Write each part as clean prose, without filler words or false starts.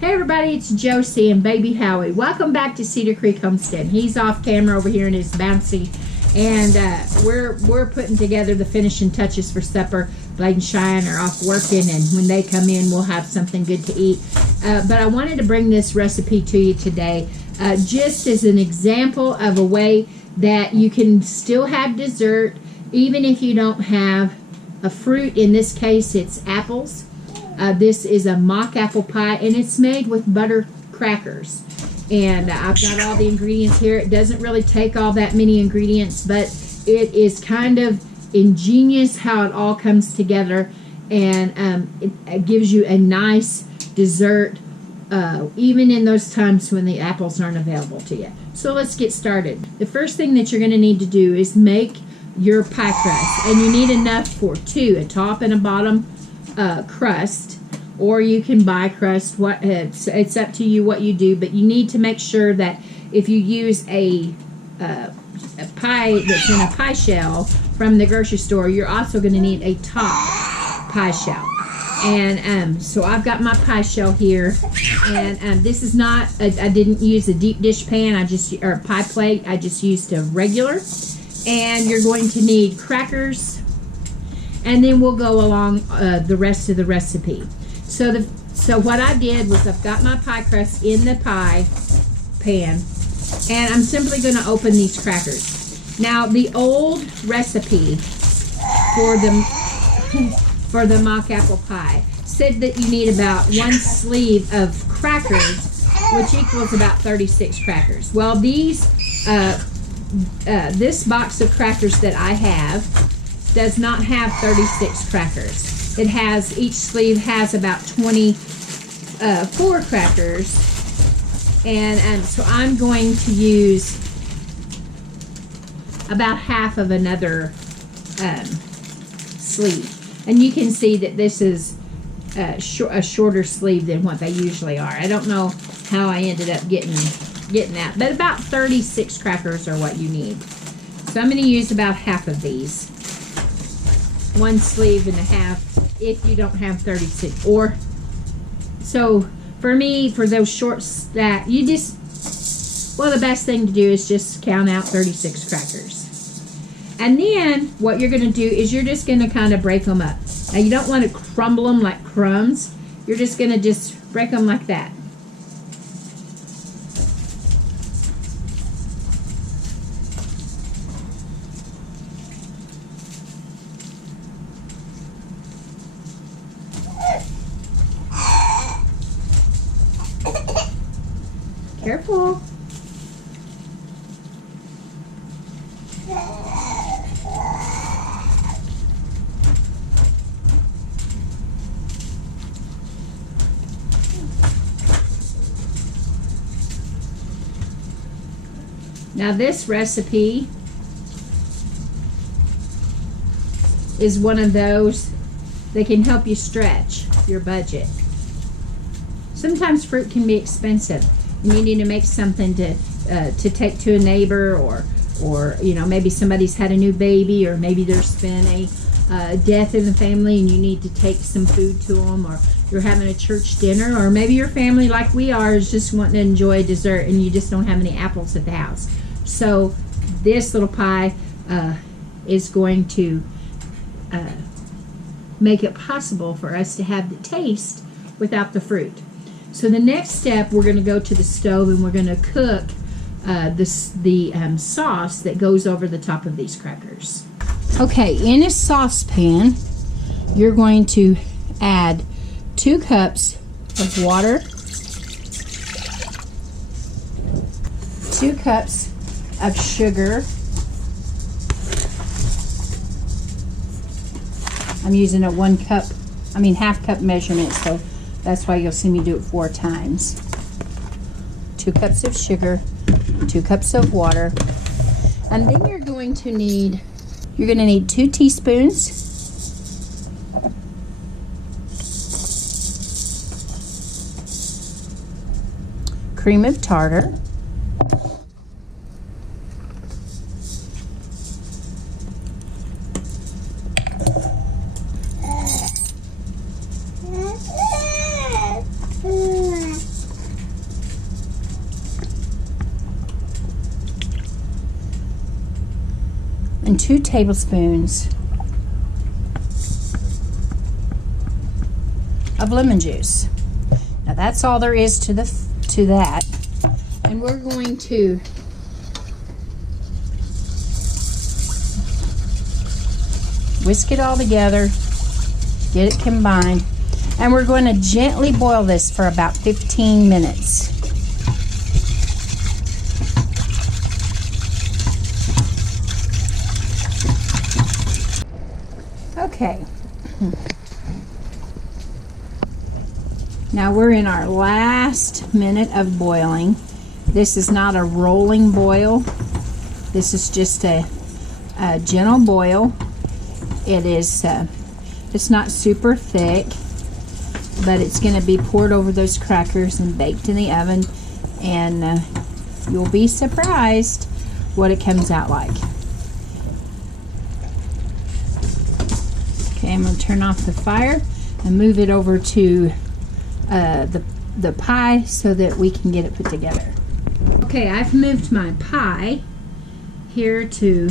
Hey everybody, it's Josie and baby Howie. Welcome back to Cedar Creek Homestead. He's off camera over here in his bouncy, and we're putting together the finishing touches for supper. Blade and Cheyenne are off working, and when they come in, we'll have something good to eat. But I wanted to bring this recipe to you today, just as an example of a way that you can still have dessert, even if you don't have a fruit. In this case, it's apples. This is a mock apple pie, and it's made with butter crackers. And I've got all the ingredients here. It doesn't really take all that many ingredients, but it is kind of ingenious how it all comes together, and it gives you a nice dessert, even in those times when the apples aren't available to you. So let's get started. The first thing that you're going to need to do is make your pie crust, and you need enough for two, a top and a bottom crust, or you can buy crust. It's up to you what you do, but you need to make sure that if you use a pie that's in a pie shell from the grocery store, you're also going to need a top pie shell. And so I've got my pie shell here, and this is not I didn't use a deep dish pan, or a pie plate. I just used a regular. And you're going to need crackers, and then we'll go along the rest of the recipe. So what I did was I've got my pie crust in the pie pan, and I'm simply going to open these crackers. Now, the old recipe for the mock apple pie said that you need about one sleeve of crackers, which equals about 36 crackers. Well, this box of crackers that I have does not have 36 crackers. It has, each sleeve has about 24 crackers, and so I'm going to use about half of another sleeve. And you can see that this is a shorter sleeve than what they usually are. I don't know how I ended up getting that, but about 36 crackers are what you need. So I'm going to use about half of these, one sleeve and a half, if you don't have 36. Or so for me, for those short stack, the best thing to do is just count out 36 crackers. And then what you're going to do is you're just going to kind of break them up. Now, you don't want to crumble them like crumbs. You're just going to just break them like that. Careful. Now, this recipe is one of those that can help you stretch your budget. Sometimes fruit can be expensive, and you need to make something to take to a neighbor, or maybe somebody's had a new baby, or maybe there's been a death in the family and you need to take some food to them, or you're having a church dinner, or maybe your family, like we are, is just wanting to enjoy dessert and you just don't have any apples at the house. So this little pie is going to make it possible for us to have the taste without the fruit. So the next step, we're going to go to the stove and we're going to cook the sauce that goes over the top of these crackers. Okay, in a saucepan, you're going to add 2 cups of water, 2 cups of sugar. I'm using a half cup measurement, so that's why you'll see me do it 4 times. 2 cups of sugar, 2 cups of water, and then you're going to need 2 teaspoons cream of tartar, and 2 tablespoons of lemon juice. Now that's all there is to that. And we're going to whisk it all together, get it combined, and we're going to gently boil this for about 15 minutes. Okay. Now we're in our last minute of boiling. This is not a rolling boil. This is just a gentle boil. It is, it's not super thick, but it's going to be poured over those crackers and baked in the oven, and you'll be surprised what it comes out like. Okay, I'm going to turn off the fire and move it over to the pie so that we can get it put together. Okay, I've moved my pie here to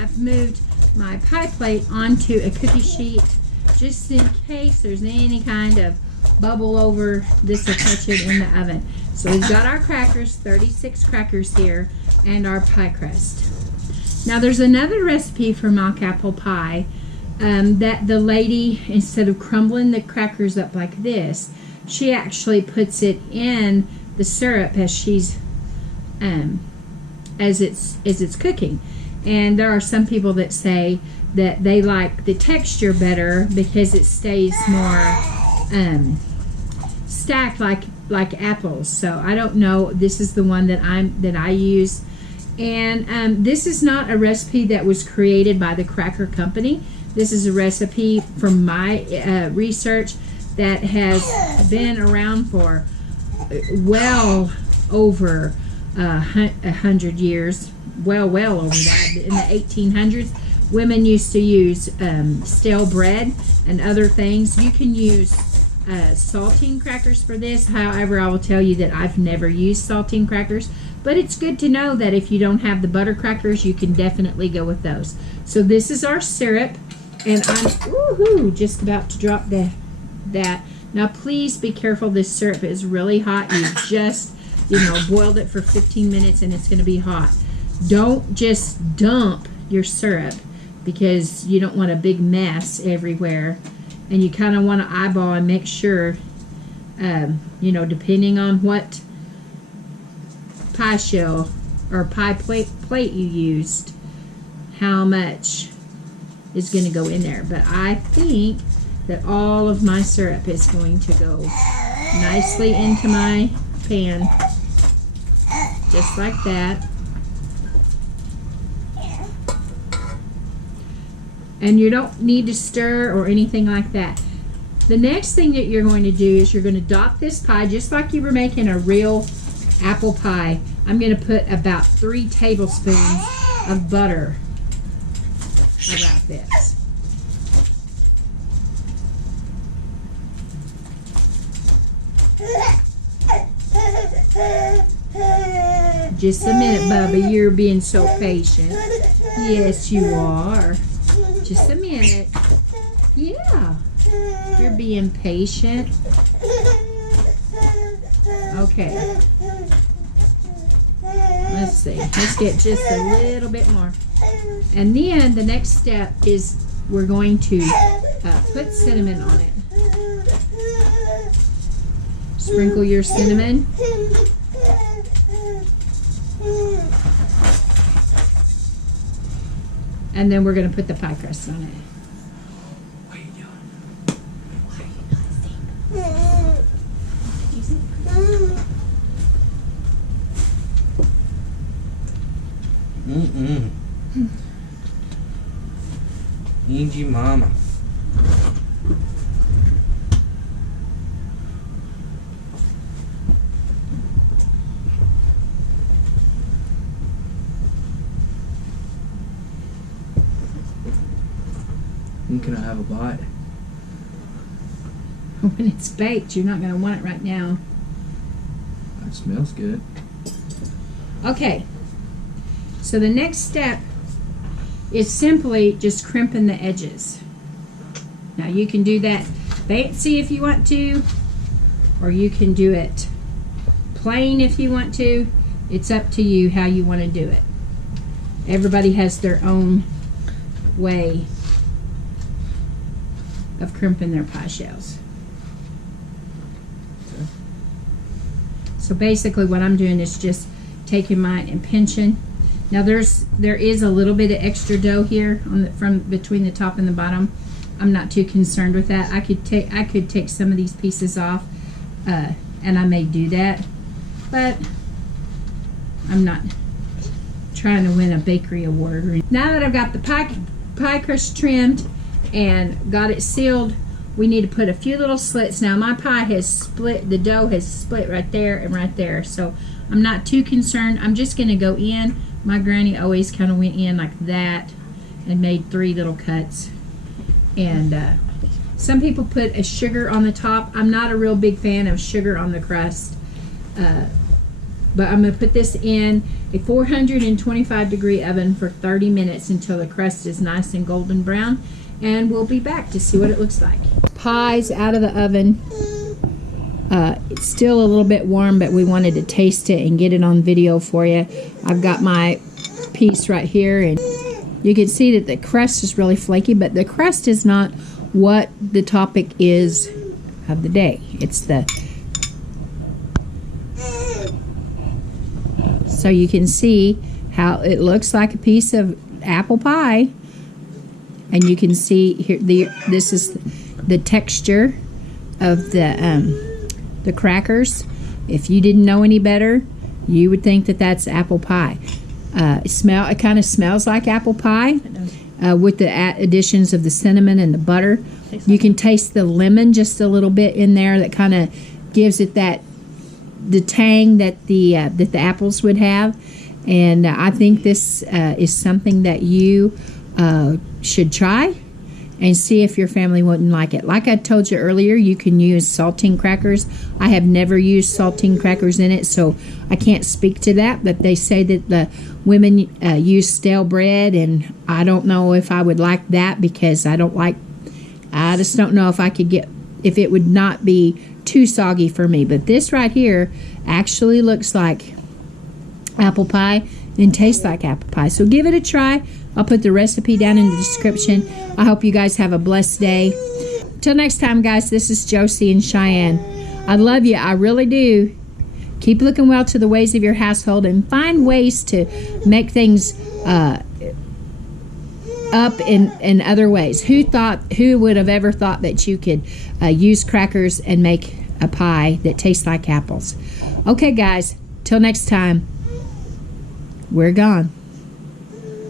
I've moved my pie plate onto a cookie sheet just in case there's any kind of bubble over. This will catch it in the oven. So we've got our crackers, 36 crackers here, and our pie crust. Now there's another recipe for mock apple pie that the lady, instead of crumbling the crackers up like this, she actually puts it in the syrup as she's as it's cooking. And there are some people that say that they like the texture better because it stays more stacked like apples. So I don't know. This is the one that I use, and this is not a recipe that was created by the Cracker Company. This is a recipe from my research that has been around for well over 100 years. Well over that. In the 1800s, women used to use stale bread and other things. You can use saltine crackers for this. However, I will tell you that I've never used saltine crackers, but it's good to know that if you don't have the butter crackers, you can definitely go with those. So this is our syrup, and I'm just about to drop that. Now please be careful, this syrup is really hot. You just boiled it for 15 minutes and it's going to be hot. Don't just dump your syrup because you don't want a big mess everywhere, and you kind of want to eyeball and make sure, depending on what pie shell or pie plate you used, how much is going to go in there. But I think that all of my syrup is going to go nicely into my pan, just like that. And you don't need to stir or anything like that. The next thing that you're going to do is you're going to dot this pie just like you were making a real apple pie. I'm going to put about 3 tablespoons of butter about this. Just a minute, Bubba. You're being so patient. Yes, you are. Just a minute. Yeah. You're being patient. Okay. Let's see. Let's get just a little bit more. And then the next step is we're going to put cinnamon on it. Sprinkle your cinnamon. And then we're going to put the pie crust on it. What are you doing? Why are you not asleep? Angie Mama. When can I have a bite? When it's baked, you're not going to want it right now. That smells good. Okay. So the next step is simply just crimping the edges. Now you can do that fancy if you want to, or you can do it plain if you want to. It's up to you how you want to do it. Everybody has their own way of crimping their pie shells. Okay. So basically what I'm doing is just taking mine and pinching. Now there is a little bit of extra dough here on the, from between the top and the bottom. I'm not too concerned with that. I could take some of these pieces off, and I may do that, but I'm not trying to win a bakery award. Now that I've got the pie crust trimmed and got it sealed, we need to put a few little slits. Now my pie has split, the dough has split right there and right there, so I'm not too concerned. I'm just going to go in. My granny always kind of went in like that and made 3 little cuts. And some people put a sugar on the top. I'm not a real big fan of sugar on the crust. But I'm going to put this in a 425 degree oven for 30 minutes until the crust is nice and golden brown. And we'll be back to see what it looks like. Pie's out of the oven. It's still a little bit warm, but we wanted to taste it and get it on video for you. I've got my piece right here, and you can see that the crust is really flaky, but the crust is not what the topic is of the day. It's the... So you can see how it looks like a piece of apple pie, and you can see here this is the texture of the crackers. If you didn't know any better, you would think that that's apple pie. It kind of smells like apple pie with the additions of the cinnamon and the butter. You can taste the lemon just a little bit in there. That kind of gives it the tang that the apples would have. And I think this is something that you should try and see if your family wouldn't like it. Like I told you earlier, you can use saltine crackers. I have never used saltine crackers in it, so I can't speak to that, but they say that the women use stale bread, and I don't know if I would like that, because I just don't know if I could if it would not be too soggy for me. But this right here actually looks like apple pie and tastes like apple pie. So give it a try. I'll put the recipe down in the description. I hope you guys have a blessed day. Till next time, guys, this is Josie and Cheyenne. I love you. I really do. Keep looking well to the ways of your household and find ways to make things up in other ways. Who would have ever thought that you could use crackers and make a pie that tastes like apples? Okay, guys, till next time, we're gone.